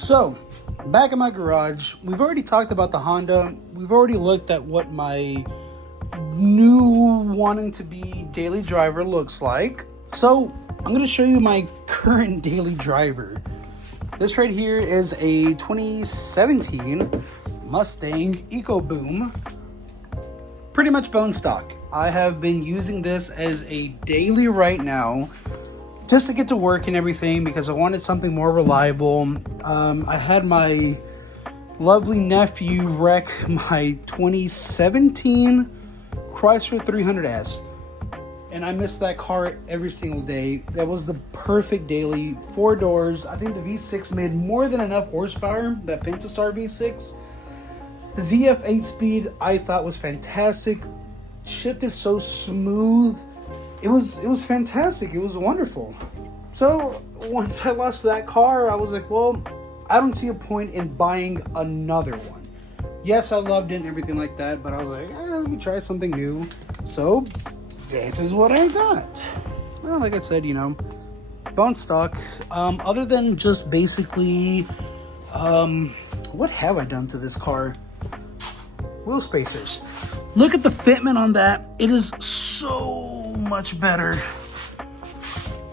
So, back in my garage, we've already talked about the Honda. We've already looked at what my new wanting to be daily driver looks like. So, I'm going to show you my current daily driver. This right here is a 2017 Mustang EcoBoom. Pretty much bone stock. I have been using this as a daily right now, just to get to work and everything, because I wanted something more reliable. I had my lovely nephew wreck my 2017 Chrysler 300S, and I missed that car every single day. That was the perfect daily. 4 doors. I think the V6 made more than enough horsepower, that Pentastar V6. The ZF 8-speed I thought was fantastic. Shifted so smooth. It was fantastic. It was wonderful. So once I lost that car, I was like, well, I don't see a point in buying another one. Yes, I loved it and everything like that, but I was like, let me try something new. So this is what I got. Well, like I said, bone stock. Other than just basically, what have I done to this car? Wheel spacers. Look at the fitment on that. It is so much better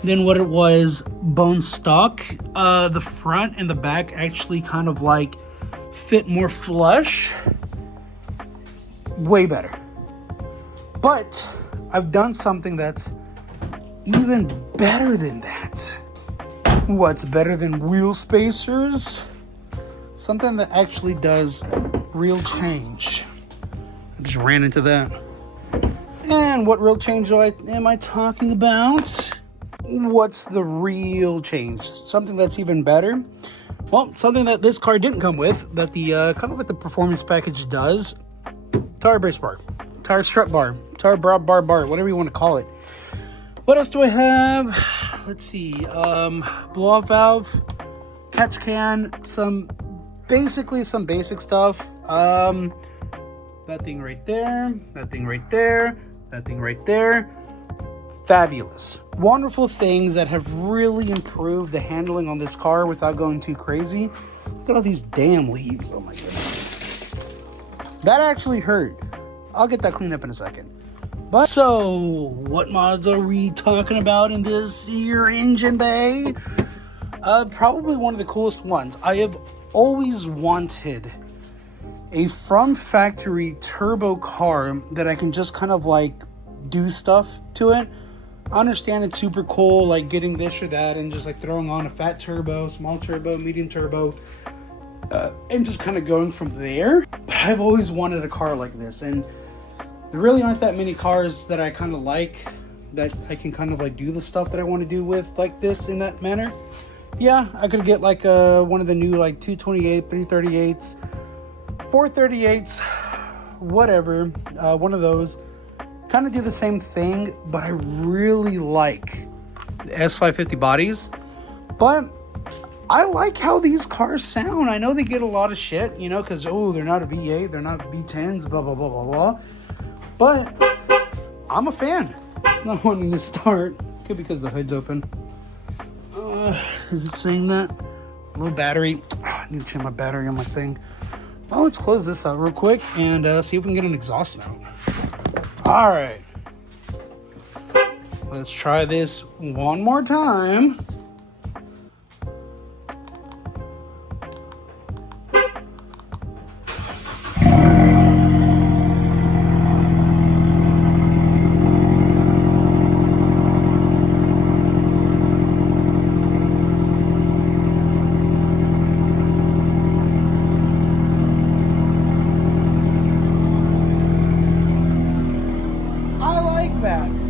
than what it was bone stock. The front and the back actually kind of like fit more flush. Way better. But I've done something that's even better than that. What's better than wheel spacers? Something that actually does real change. I just ran into that. And what real change am I talking about? What's the real change? Something that's even better? Well, something that this car didn't come with, that the kind of what the performance package does. Tire brace bar, tire strut bar, tire bar, whatever you want to call it. What else do I have? Let's see. Blow-off valve, catch can, some basic stuff. That thing right there, that thing right there, that thing right there. Fabulous. Wonderful things that have really improved the handling on this car without going too crazy. Look at all these damn leaves. Oh my goodness. That actually hurt. I'll get that cleaned up in a second. But so, what mods are we talking about in this here engine bay? Probably one of the coolest ones. I have always wanted a from factory turbo car that I can just kind of like do stuff to it. I understand it's super cool, like getting this or that and just like throwing on a fat turbo, small turbo, medium turbo, and just kind of going from there. But I've always wanted a car like this, and there really aren't that many cars that I kind of like that I can kind of like do the stuff that I want to do with like this in that manner. Yeah, I could get like one of the new like 228, 338s, 438s, whatever, one of those. Kind of do the same thing, but I really like the S550 bodies. But I like how these cars sound. I know they get a lot of shit, because, they're not a V8, they're not V10s, blah, blah, blah, blah, blah. But I'm a fan. It's not wanting to start. Could be because the hood's open. Is it saying that? Low battery. I need to change my battery on my thing. Well, let's close this out real quick and see if we can get an exhaust note. All right. Let's try this one more time.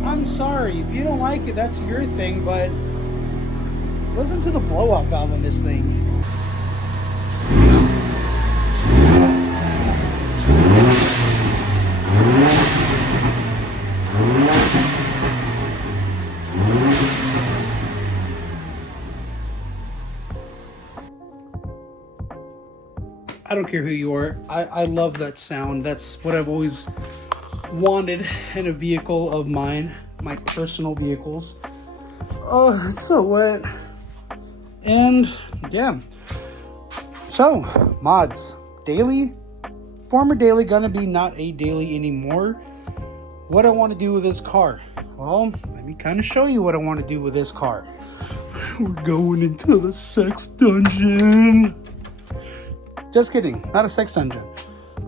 I'm sorry if you don't like it, that's your thing, but listen to the blow-off valve on this thing. I don't care who you are. I love that sound. That's what I've always wanted in a vehicle of mine, my personal vehicles. Oh, it's so wet. And yeah, So, mods. Daily. Former daily, gonna be not a daily anymore. What I want to do with this car? Well, let me kind of show you what I want to do with this car. We're going into the sex dungeon. Just kidding, not a sex dungeon.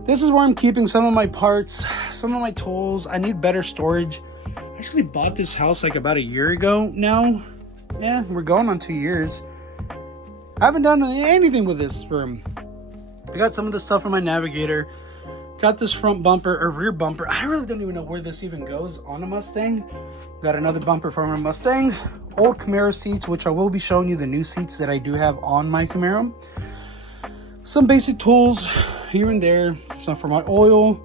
This is where I'm keeping some of my parts, some of my tools. I need better storage. I actually bought this house like about a year ago now. Yeah, we're going on 2 years. I haven't done anything with this room. I got some of the stuff in my Navigator. Got this front bumper or rear bumper. I really don't even know where this even goes on a Mustang. Got another bumper from a Mustang. Old Camaro seats, which I will be showing you the new seats that I do have on my Camaro. Some basic tools here and there. Stuff for my oil.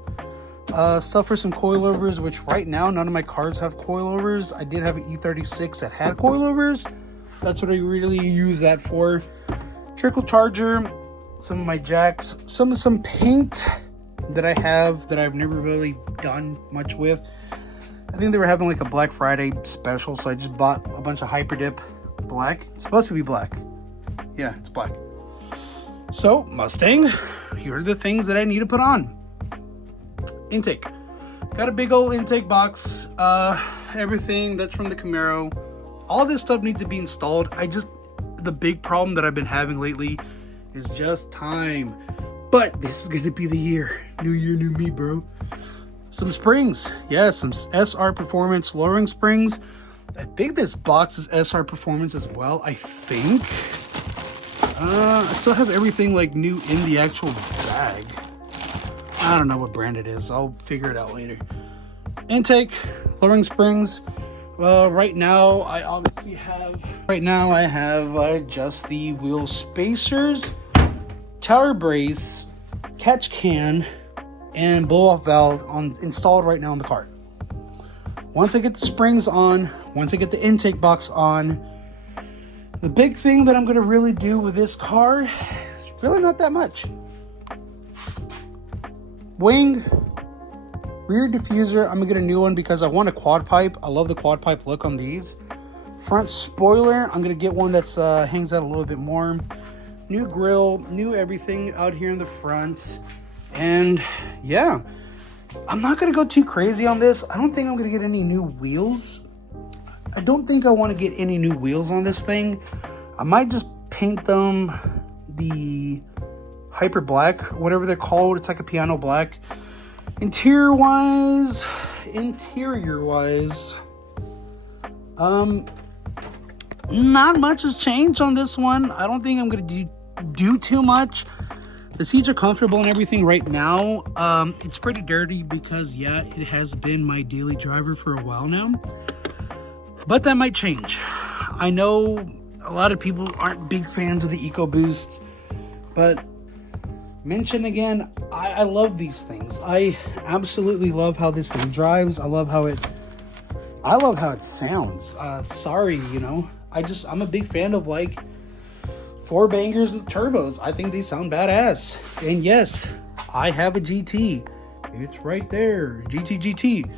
Stuff for some coilovers, which right now none of my cars have coilovers. I did have an E36 that had coilovers. That's what I really use that for. Trickle charger. Some of my jacks. Some paint that I have that I've never really done much with. I think they were having like a Black Friday special, so I just bought a bunch of Hyperdip black. It's supposed to be black. Yeah, it's black. So, Mustang, here are the things that I need to put on. Intake. Got a big old intake box. Everything that's from the Camaro. All this stuff needs to be installed. The big problem that I've been having lately is just time. But this is gonna be the year. New year, new me, bro. Some springs. Yeah, some SR Performance lowering springs. I think this box is SR Performance as well, I think. I still have everything like new in the actual bag. I don't know what brand it is. I'll figure it out later. Intake, lowering springs. Right now I have just the wheel spacers, tower brace, catch can, and blow-off valve installed right now in the car. Once I get the springs on, once I get the intake box on, the big thing that I'm going to really do with this car is really not that much. Wing, rear diffuser, I'm going to get a new one because I want a quad pipe. I love the quad pipe look on these. Front spoiler, I'm going to get one that's hangs out a little bit more. New grill, new everything out here in the front. And yeah, I'm not going to go too crazy on this. I don't think I'm going to get any new wheels. I don't think I want to get any new wheels on this thing. I might just paint them the Hyper Black, whatever they're called. It's like a piano black. Interior wise, not much has changed on this one. I don't think I'm going to do too much. The seats are comfortable and everything right now. It's pretty dirty because, yeah, it has been my daily driver for a while now. But that might change. I know a lot of people aren't big fans of the EcoBoost, but mention again, I love these things. I absolutely love how this thing drives. I love how it sounds. Sorry, you know. I'm a big fan of like 4 bangers with turbos. I think they sound badass. And yes, I have a GT. It's right there, GT.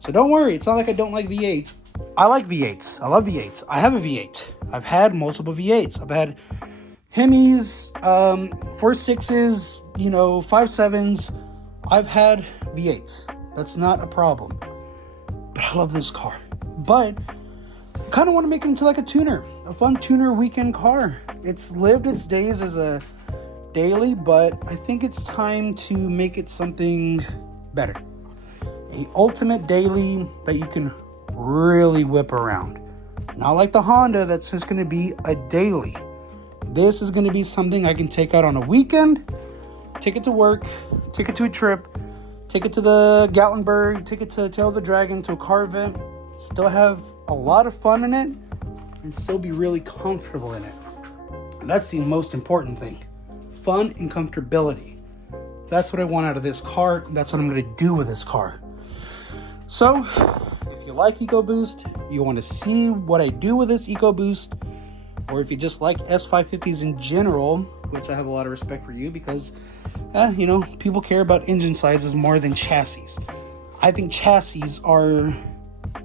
So don't worry, it's not like I don't like V8s. I like V8s. I love V8s. I have a V8. I've had multiple V8s. I've had Hemis, 4.6s, 5.7s. I've had V8s. That's not a problem. But I love this car. But I kind of want to make it into like a tuner. A fun tuner weekend car. It's lived its days as a daily, but I think it's time to make it something better. An ultimate daily that you can really whip around. Not like the Honda that's just going to be a daily. This is going to be something I can take out on a weekend, take it to work, take it to a trip, take it to the Gatlinburg, take it to Tail of the Dragon, to a car event, still have a lot of fun in it, and still be really comfortable in it. And that's the most important thing. Fun and comfortability. That's what I want out of this car. That's what I'm going to do with this car. So, if you like EcoBoost, you want to see what I do with this EcoBoost, or if you just like S550s in general, which I have a lot of respect for you because, people care about engine sizes more than chassis. I think chassis are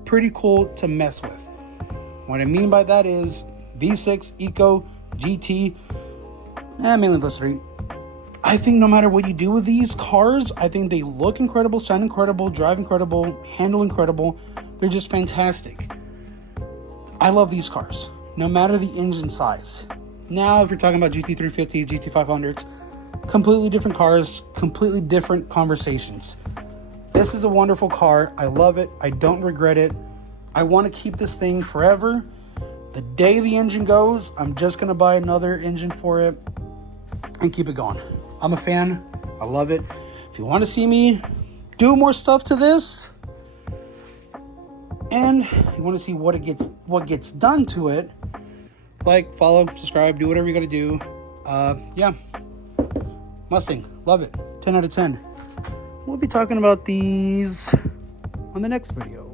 pretty cool to mess with. What I mean by that is V6, Eco, GT, Mainly those three. I think no matter what you do with these cars, I think they look incredible, sound incredible, drive incredible, handle incredible. They're just fantastic. I love these cars, no matter the engine size. Now, if you're talking about GT350s, GT500s, completely different cars, completely different conversations. This is a wonderful car. I love it. I don't regret it. I want to keep this thing forever. The day the engine goes, I'm just going to buy another engine for it and keep it going. I'm a fan. I love it. If you want to see me do more stuff to this and you want to see what gets done to it, like, follow, subscribe, do whatever you got to do. Yeah. Mustang, love it. 10 out of 10. We'll be talking about these on the next video.